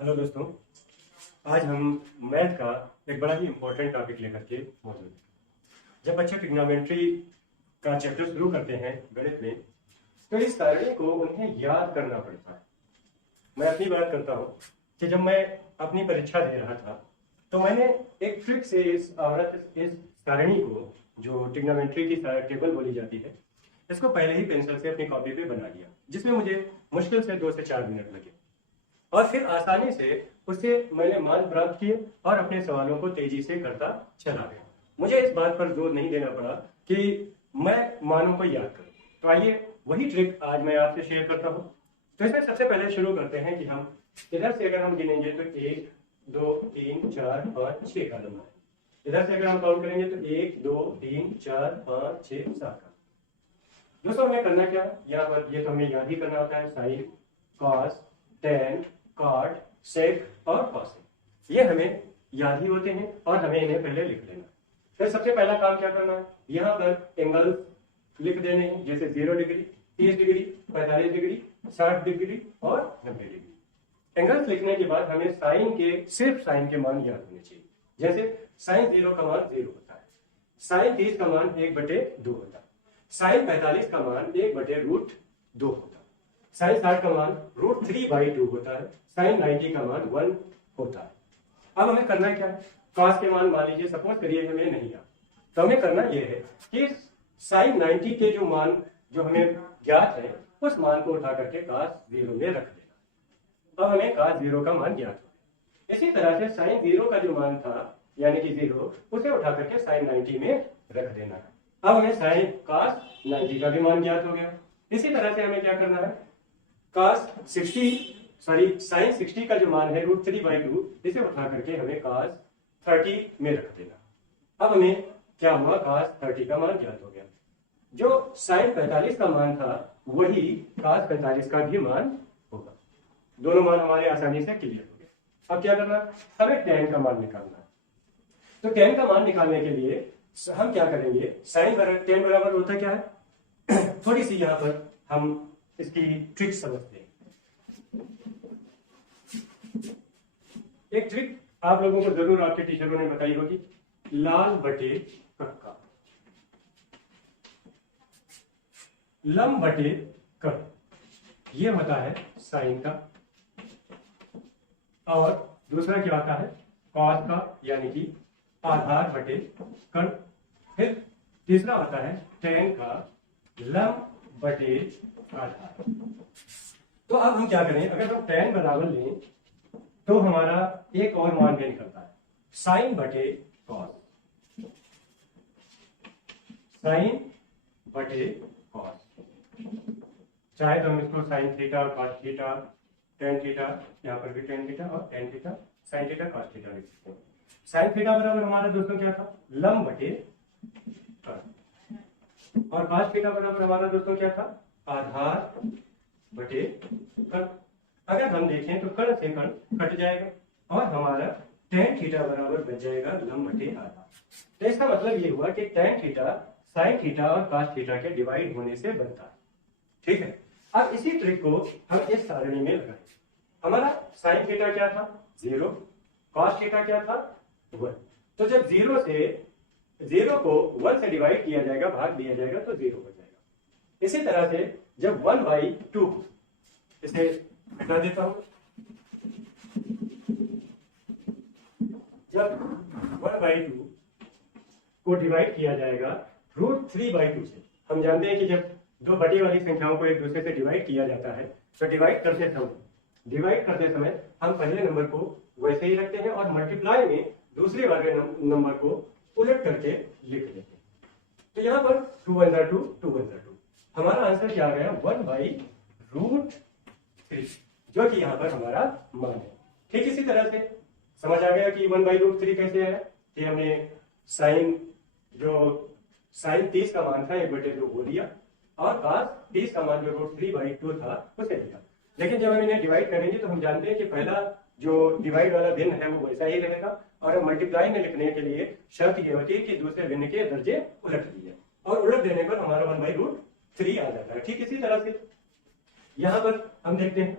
Hello दोस्तों। आज हम मैथ का एक बड़ा ही इम्पोर्टेंट टॉपिक लेकर के मौजूद हैं। जब बच्चे ट्रिग्नोमेट्री का चैप्टर शुरू करते हैं गणित में, तो इस सारणी को उन्हें याद करना पड़ता है। मैं अपनी बात करता हूँ कि जब मैं अपनी परीक्षा दे रहा था तो मैंने एक ट्रिक से इस सारणी को, जो ट्रिग्नोमेट्री की टेबल बोली जाती है, इसको पहले ही पेंसिल से अपनी कॉपी पे बना लिया, जिसमें मुझे मुश्किल से 2 से 4 मिनट लगे। और फिर आसानी से उससे मैंने मान प्राप्त किए और अपने सवालों को तेजी से करता चला गया। मुझे इस बात पर जोर नहीं देना पड़ा कि मैं मानों को याद करूं। तो आइए वही ट्रिक आज मैं आपसे शेयर करता हूं। तो इसमें सबसे पहले शुरू करते हैं कि हम इधर से अगर हम गिनेंगे तो 1 2 3 4 5 6 का नंबर है। इधर से अगर हम काउंट करेंगे तो 1 2 3 4 5 6 7 का। दोस्तों हमें करना क्या है यहाँ पर, ये तो हमें याद ही करना होता है। साइन, कॉस, टेन, कॉट, सेक और कॉसेक, ये हमें याद ही होते हैं और हमें इन्हें पहले लिख लेना। फिर सबसे पहला काम क्या करना है, यहाँ पर एंगल्स लिख देने हैं, जैसे 0 डिग्री, 30 डिग्री, 45 डिग्री, 60 डिग्री और 90 डिग्री। एंगल्स लिखने के बाद हमें साइन के, सिर्फ साइन के मान याद होने चाहिए। जैसे साइन 0 का मान 0 होता है, साइन 30 का मान 1/2 होता है, साइन 45 का मान 1/√2 होता है, साइन 60 का मान √3/2 होता है, साइन 90 का मान 1 होता है। अब हमें करना क्या है, कॉस के मान मान लीजिए, सपोज करिए हमें नहीं आता, तो हमें करना यह है कि साइन 90 के जो मान जो हमें ज्ञात है, उस मान को उठा करके cos 0 में रख देना। अब हमें cos 0 का मान ज्ञात हो। इसी तरह से साइन 0 का जो मान था यानी कि 0, उसे उठा करके साइन 90 में रख देना है। अब हमें साइन cos 90 का भी मान ज्ञात हो गया। इसी तरह से हमें क्या करना है, साइन 60 का जो मान है √3/2, इसे उठा करके हमें cos 30 में रख देना। अब हमें क्या हुआ, cos 30 का मान ज्ञात हो गया। जो साइन 45 का मान था वही cos 45 का भी मान होगा। दोनों मान हमारे आसानी से क्लियर हो गए। अब क्या करना, हमें tan का मान निकालना है। तो tan का मान निकालने के लिए हम क्या करेंगे, साइन tan बराबर होता क्या है थोड़ी सी यहाँ पर हम इसकी ट्रिक समझते हैं। एक ट्रिक आप लोगों को जरूर आपके टीचरों ने बताई होगी, लाल बटे कक्का, लम बटे कर, ये होता है साइन का। और दूसरा क्या आता है, कॉस का, यानी कि आधार बटे कर्ण। फिर तीसरा होता है टेन का, लम बटे आधार। तो अब हम क्या करें, अगर हम टेन बराबर लें तो हमारा एक और मान भी निकलता है, साइन बटे कॉस, साइन बटे कॉस। चाहे तो हम इसको sine theta, cos theta, tan theta, यहाँ पर भी टेन थीटा और tan theta, sine theta, cos theta लिख सकते हैं। साइन थीटा बराबर हमारा दोस्तों क्या था, लम बटे कर्ण। और कॉस थीटा बराबर हमारा दोस्तों क्या था, आधार बटे कर्ण। अगर हम देखें तो कर्ण से कर्ण कट जाएगा और हमारा tan थीटा बराबर बच जाएगा लम बटे आधार। तो इसका मतलब ये हुआ कि tan थीटा साइन थीटा और cos थीटा के डिवाइड होने से बनता है। ठीक है, अब इसी ट्रिक को हम इस सारणी में लगाएं। हमारा साइन थीटा क्या था, 0, cos थीटा क्या था, 1। तो जब 0 को 1 से डिवाइड किया जाएगा, भाग दिया जाएगा, तो 0 हो जाएगा। इसी तरह से जब 1/2, इसे हटा देता हूं, जब 1/2 को डिवाइड किया जाएगा √3/2 से। हम जानते हैं कि जब दो बटी वाली संख्याओं को एक दूसरे से डिवाइड किया जाता है तो डिवाइड करते समय हम पहले नंबर को वैसे ही रखते हैं और मल्टीप्लाई में दूसरे वाले नंबर को उलट करके लिख लेते हैं। तो यहाँ पर 2 1 2, 2 1 2, हमारा आंसर क्या आ गया, 1/√3, जो कि यहाँ पर हमारा मान है। ठीक इसी तरह से समझ आ गया कि 1/√3 कैसे आया, कि हमने साइन 30 का मान था 1/2 वो लिया और cos 30 का मान जो √3/2 था उसे लिया। लेकिन जब हम इन्हें डिवाइड करेंगे तो हम जानते हैं कि पहला जो डिवाइड वाला भिन्न है वो वैसा ही रहेगा, और हम मल्टीप्लाई में लिखने के लिए शर्त ये होती है कि दूसरे भिन्न के दर्जे उलट दिए, और उलट देने पर हमारा 1/√3 आ जाता है। ठीक इसी तरह से यहाँ पर हम देखते हैं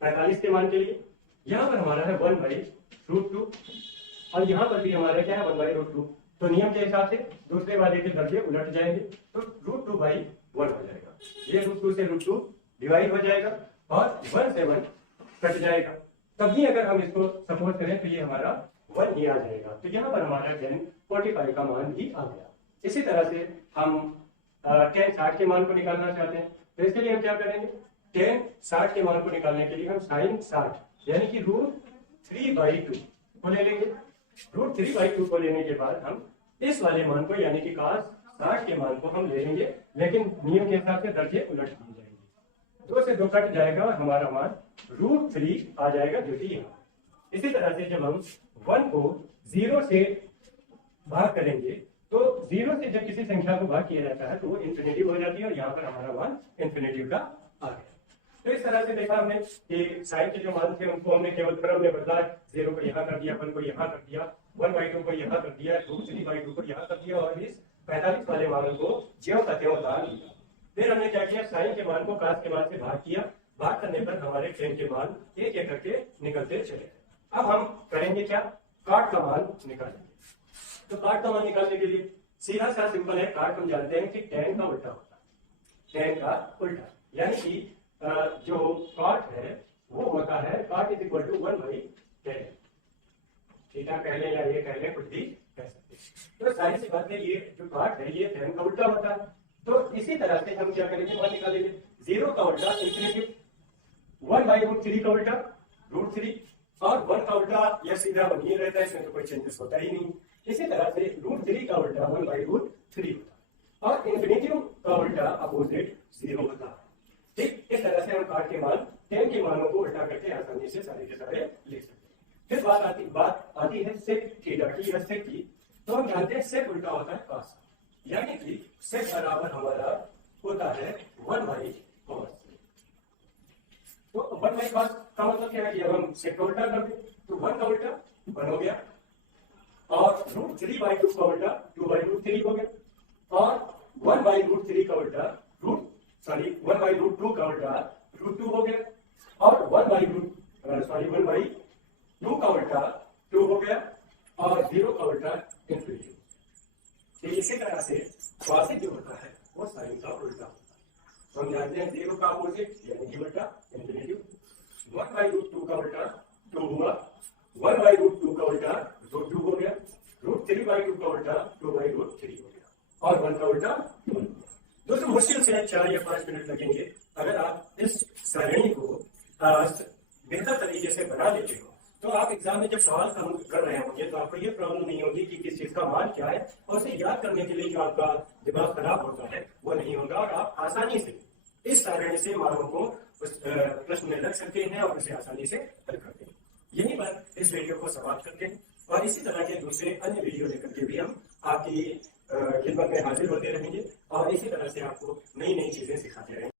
45 के मान के लिए यहाँ पर हमारा है 1/√2 और यहाँ पर भी हमारा क्या है 1/√2। तो नियम के हिसाब से दूसरे वाले के दर्जे उलट जाएंगे तो √2/1 हो जाएगा। ये √2 से √2 डिवाइड हो जाएगा और 1 से 1 कट जाएगा। तभी अगर हम इसको सपोज करें तो ये हमारा 1 ही आ जाएगा। तो यहाँ पर हमारा 1045 का मान भी आ गया। इसी तरह से हम 1060 के मान को निकालना चाहते हैं तो इसके लिए हम क्या करेंगे, 1060 के मान को निकालने के लिए हम sin 60 यानी कि √3/2 को ले लेंगे। √3/2 को लेने के बाद हम इस वाले मान को यानी कि cos 60 के मान को हम ले लेंगे, लेकिन नियम के हिसाब से दर्जे उलट दिए जाएंगे। 2 से 2 कट जाएगा और हमारा मान √3 आ जाएगा जो कि यहाँ। इसी तरह से जब हम 1 को 0 से भाग करेंगे तो 0 से जब किसी संख्या को भाग किया जाता है तो वो इंफिनिटिव हो जाती है और यहाँ पर हमारा मान इंफिनिटिव का आ गया। तो इस तरह से देखा हमने कि साइन के जो मान थे उनको हमने केवल क्रम में बदला, 0 को यहाँ कर दिया, 1 को यहाँ कर दिया, 1/2 को यहाँ कर दिया, 3/2 को यहाँ कर दिया और इस 45 वाले मान को ज्यों का त्यों उतार दिया। फिर हमने क्या किया, साइन के मान को कास के मान से भाग किया, भाग करने पर हमारे टेन के मान एक एक करके निकलते चले। अब हम करेंगे क्या, काट का मान निकालेंगे। तो काट का मान निकालने के लिए सीधा सा सिंपल है, काट हम जानते हैं कि tan का उल्टा होता है, tan का उल्टा यानी कि जो काट है वो होता है काट is equal to 1/tan। Theta कह लें या ये कह लें, कुछ भी कह सकते हैं। तो सारी सी बात है, ये जो काट है ये tan का उल्टा होता है। तो इसी तरह से हम क्या करेंगे, मान निकालेंगे। 0 का उल्टा इंफिनिटी, 1/√3 का उल्टा √3 और 1 का उल्टा यह सीधा बन ही रहता है, इसमें तो कोई चेंजेस होता ही नहीं। इसी तरह से √3 का उल्टा 1/√3 होता है और इंफिनिटी का उल्टा अपोजिट 0 होता है। ठीक इस तरह से हम काट के मान tan के मानों को उल्टा करके आसानी से सारे के सारे लिख सकते हैं। फिर बात आती है sec थीटा की या sec की। तो हम जानते हैं sec उल्टा होता है cos, यानी कि sec बराबर हमारा होता है 1/cos। तो 1/cos का मतलब क्या है कि अब हम sec का उल्टा कर दें तो 1 का उल्टा 1 हो गया और √3/2 का उल्टा 2/√3 हो गया और 1/√3 का उल्टा 1/√2 का उल्टा √2 हो गया और 1/2 का उल्टा 2 हो गया और 0 का उल्टा इंफिनिटी। तो इसी तरह से cosec जो होता है वो साइन का उल्टा होता है। तो हम जानते हैं 0 का अपोजिट यानी कि उल्टा इंफिनिटी, 1/√2 का उल्टा 2 हुआ, 1/√2 का उल्टा √2 हो गया, √3/2 का उल्टा 2/√3 हो गया और 1 का उल्टा 1 हो गया। दोस्तों मुश्किल से 4 या 5 मिनट लगेंगे अगर आप इस सारणी को बेहतर तरीके से बना लेते हो। तो आप एग्जाम में जब सवाल कर रहे होंगे तो आपको ये प्रॉब्लम नहीं होगी कि किस चीज का मान क्या है और उसे याद करने के लिए जो आपका दिमाग खराब होता है वो नहीं होगा और आप आसानी से इस सारणी से मानों को उस प्रश्न में रख सकते हैं और उसे आसानी से हल करते हैं। यहीं पर इस वीडियो को समाप्त करते हैं और इसी तरह के दूसरे अन्य वीडियो लेकर के भी हम आपकी खिदमत में हाजिर होते रहेंगे और इसी तरह से आपको नई नई चीजें सिखाते रहेंगे।